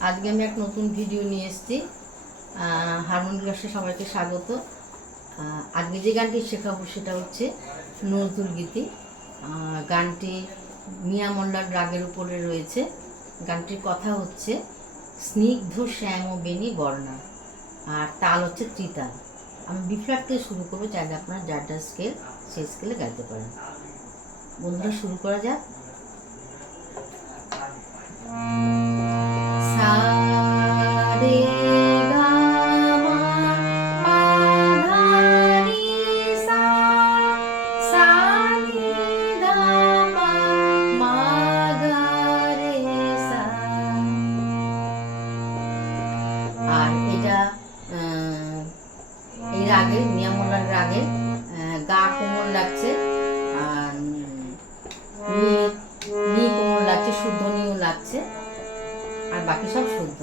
আজকে আমি এক নতুন ভিডিও নিয়ে এসেছি। হারমোন ক্লাসে সবাইকে স্বাগত। আজকে যে গানটি শেখাবো সেটা হচ্ছে নজরুল গীতি। গানটি মিয়া মোল্লার রাগের উপরে রয়েছে। গানটির কথা হচ্ছে, স্নিগ্ধ শ্যাম ও বেনি বর্ণা। আর তাল হচ্ছে ত্রিতাল। আমি বিফ্ল্যাট থেকে শুরু করব, চাইলে আপনারা যার যার স্কেল সেই স্কেলে গাইতে পারেন। বন্ধুরা, শুরু করা যাক। হচ্ছে শুদ্ধ নিউ লাগছে, আর বাকি সব শুদ্ধ।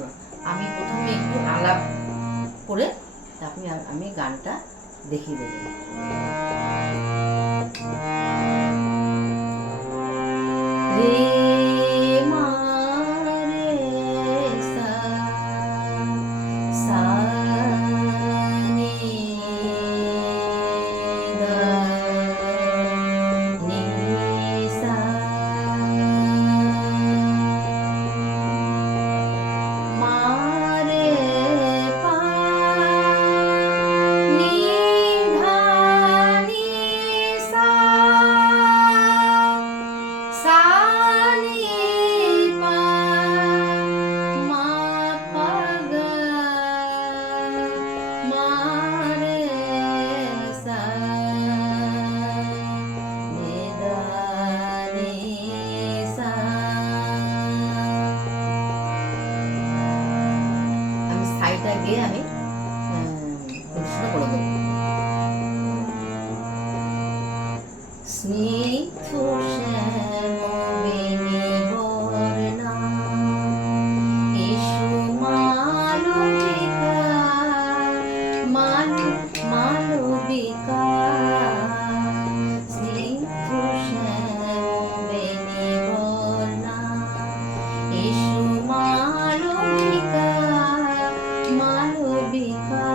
আমি প্রথমে একটু আলাপ করে তারপরে আমি গানটা দেখিয়ে দেব। because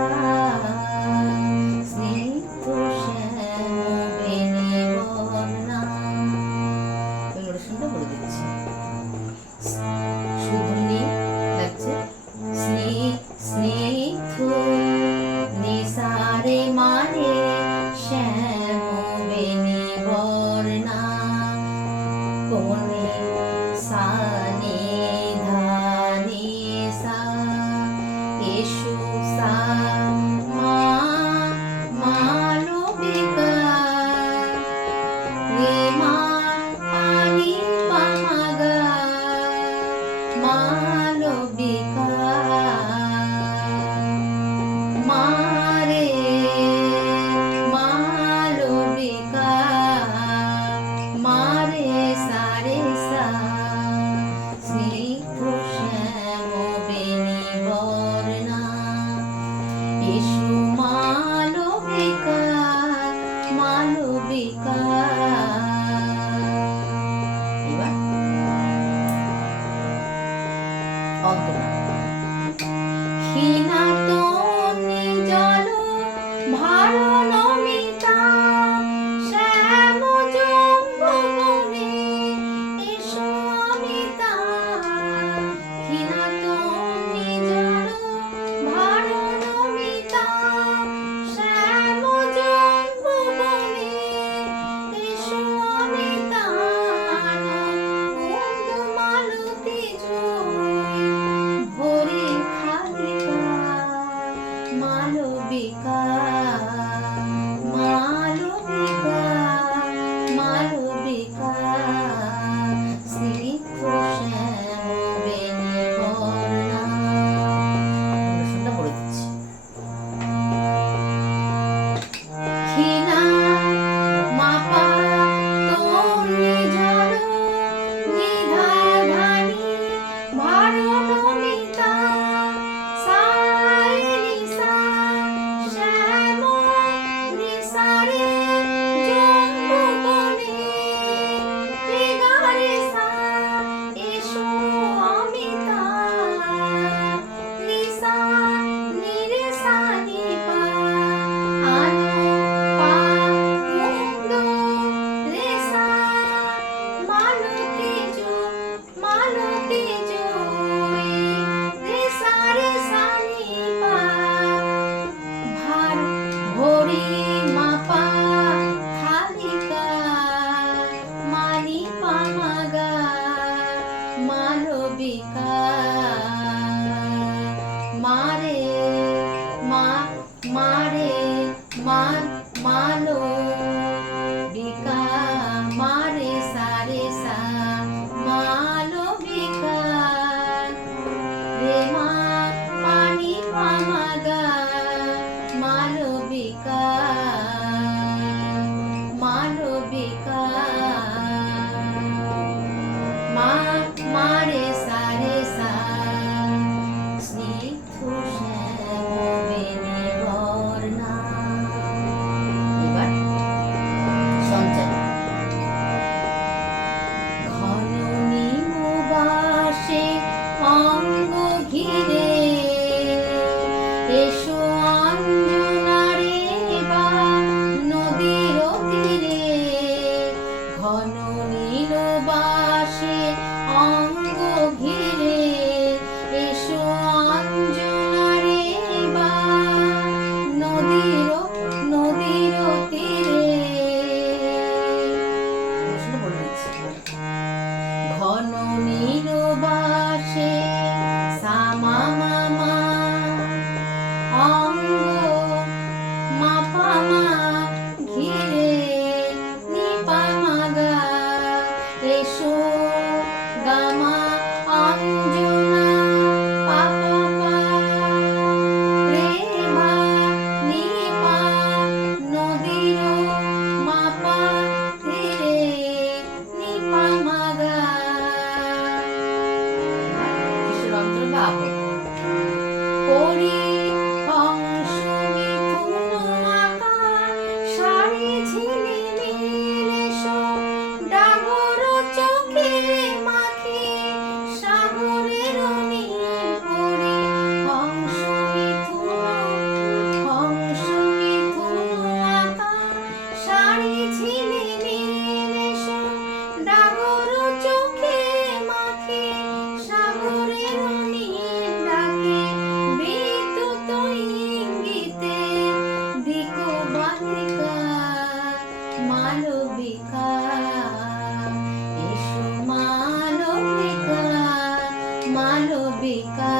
ಬೇಕಾ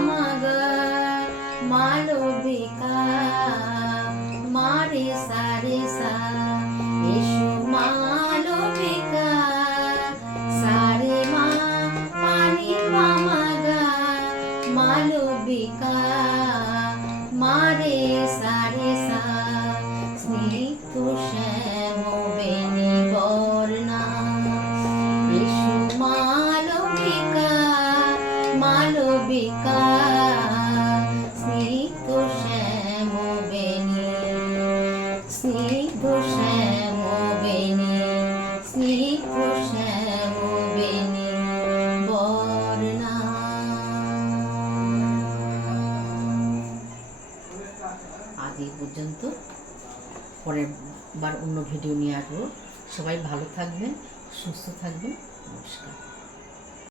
ಮಗ ಮಾಡಿ ಸಾ অন্য ভিডিও নিয়ে আসব। সবাই ভালো থাকবেন সুস্থ থাকবেন। নমস্কার।